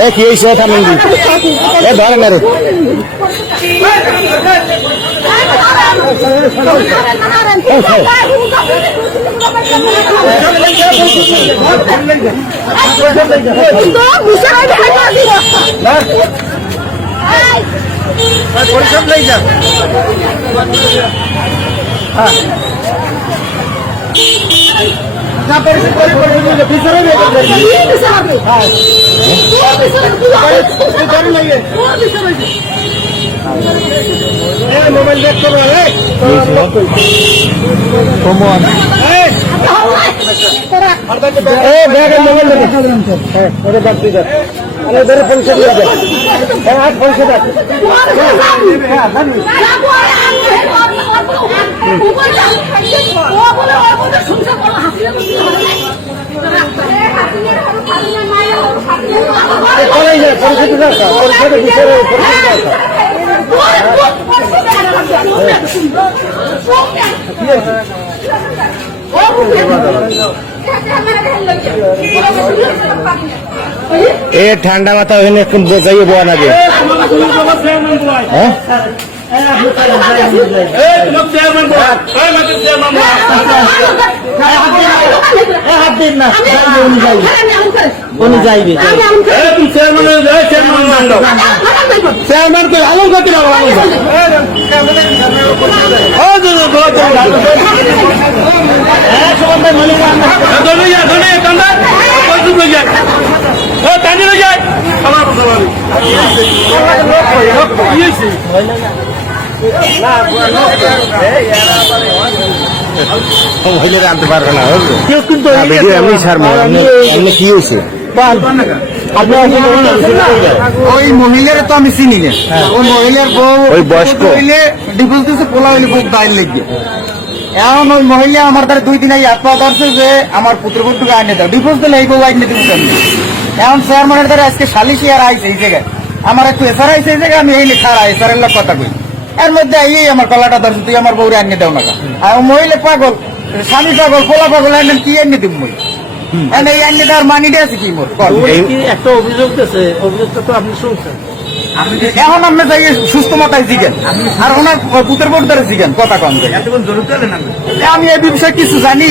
এ কি হয়েছে থামেন দি এ ধরেন না রে পরিশ্রম নেই যা না পরিশ্রম ভিতরে মোবাইল দেখ করো কমন মোবাইল ধরে পরিষদ পরিষদ পরিষদের বিষয়ে এ ঠান্ডা মাথা ওখানে একটু যাইয়ে বোয়া না উনি যাইবে চেয়ারম্যান কে আলম করতে আনতে পারবে না এমনি ছাড়বো এমনি কি হয়েছে ওই মহিলার তো আমি চিনি না ওই মহিলার বউ ওই বয়স্ক হইলে ডিভোর্স দিচ্ছে পোলা হইলে বউ দায়ের লেগে এখন ওই মহিলা আমার দ্বারা 2 দিন আগে হাত পাওয়া করছে যে আমার পুত্রবধূকে আইনে দাও ডিভোর্স দিলে এই বউ আইনে দিব এখন চেয়ারম্যানের দ্বারা আজকে সালিশি আর আইছে এই জায়গায় আমার একটু এসার আইছে এই জায়গায় আমি এই লেখা এসারের লোক কথা কই এর মধ্যে এই আমার গলাটা ধরছে তুই আমার বউরে আইনে দাও না আর মহিলা পাগল স্বামী পাগল পোলা পাগল আইনে কি আইনে দিব মই এই আইনে দেওয়ার মানিটা আছে কি মোর একটা অভিযোগ আছে অভিযোগটা তো আপনি শুনছেন এখন আপনি যাই সুস্থ মাথায় জিজ্ঞেন আর ওনার পুতের বোর্ড ধরে জিজ্ঞেন কথা কম আমি এই বিষয়ে কিছু জানি